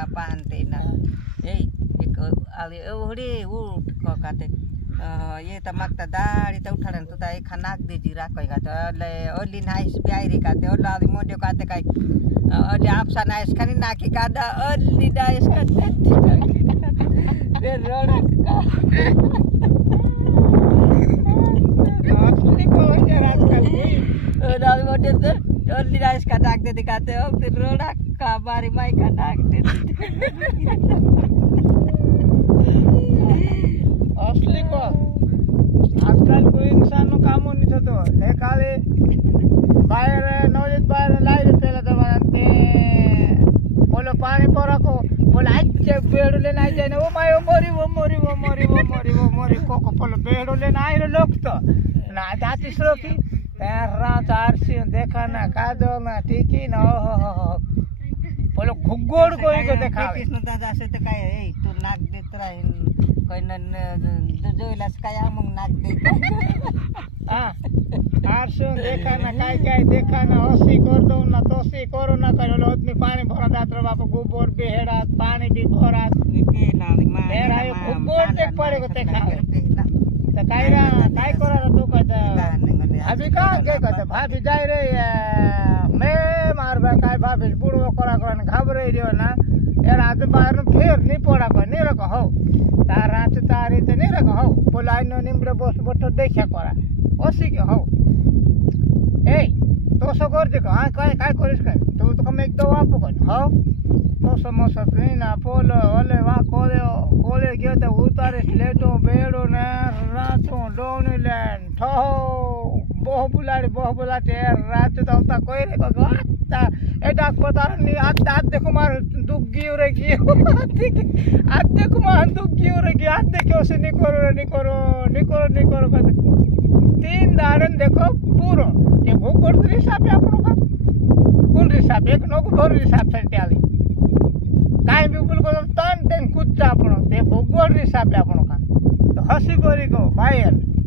का पानते ना ए एक आली एवढी उठ काते ये त मागता दाढी त उठाडन तू त एक नाक देजी राखय का त ले ओली नाइस प्यारी का ते ओला आली मोडे का ते काय ओली आपसा नाइस खानी नाकी का दा ओली नाइस का ते रोड का असली को जरा का ओला आली मोडे ते ओली नाइस का नाक दे दिखाते हो फिर रोड का बारी माई का नाक दे असली को आजकाल कोई इंसान नो काम नहीं थतो हे काले बाहर नवजित बाहर लाइट पेला दबाते बोलो पानी परको बोलो आज बेड़ ले नाही जाने ओ मायो मोरी कोको बोलो बेड़ ले नाही रे लोक तो ना जाती श्रोकी तेरा चारसी देखा ना कादो ना टिकी ना हो बोलो घुगोड कोई को देखा कृष्ण दादा से त काय ए तू नाक देत राहीन जोइलास काय मग नाक दे हां आरशो देखा ना काय देखा ना ओसी कर दो ना तोसी करो ना करो आदमी पानी भरा दात्र बाप गोबर बेहेड़ा पानी भी भरा के नाली मा तेरा ये गोबर ते पड़े को ते खा त काय करा तू कहता अभी का के कहता भाभी जाय रे मैं मारबा काय भाभी बुड़ो करा घाबरे रियो ना यार आज बाहर फेर नहीं पड़ा को नहीं रखो हो तारा तारी ते नहीं रखो हो बोलाई नो निम्र बस बट देखा करा ओसी के हो ए तो सो कर दे हां काय करिस काय तो कम एक दो आप को हो तो समोसा नहीं ना पोलो ओले वा कोले गयो ते उतारे लेटो बेड़ो ना रातो डोनी लैंड ठो बहुबुलाटे रात तो कोई रे को आता ए डाक पतार नी हाथ देखो मार दुख गियो रे गियो हाथ देखो मार दुख गियो रे गियो हाथ देखो से नहीं करो तीन दाड़न देखो पूरो के भूगोड़ हिसाब है आपनो का कौन हिसाब एक नो को भर हिसाब से टाली काई भी बोल को तन तेन कुत्ता आपनो ते भूगोड़ हिसाब है आपनो का तो हसी कोरी को भाई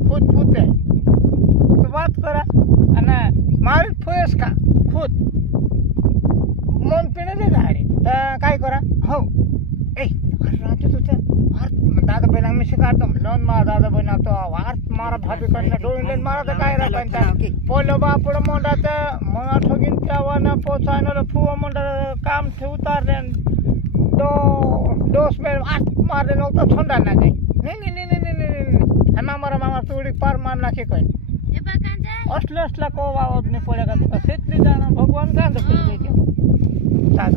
खुद पुते तो बात करा अने मार फुएस का खुद मन पिने दे दाड़ी काय करा हो ए रात तो ते दादा बना में शिकार तुम लोन मार दादा बना तो वार मारा भाभी करने डोइन मारा तो काय रा पंता पोलो बापुड़ मोंडा ते मना ठगिन चावाना पोछानो रे फुवा मोंडा काम थे उतार देन दोस में आठ मार देन तो ठंडा ना जाए नहीं हम मामा तोड़ी पार मार नाखी कोई ए बकान जा असला को आवाज नहीं पड़ेगा तो सेतली जाना भगवान का तो कुछ देखियो साथ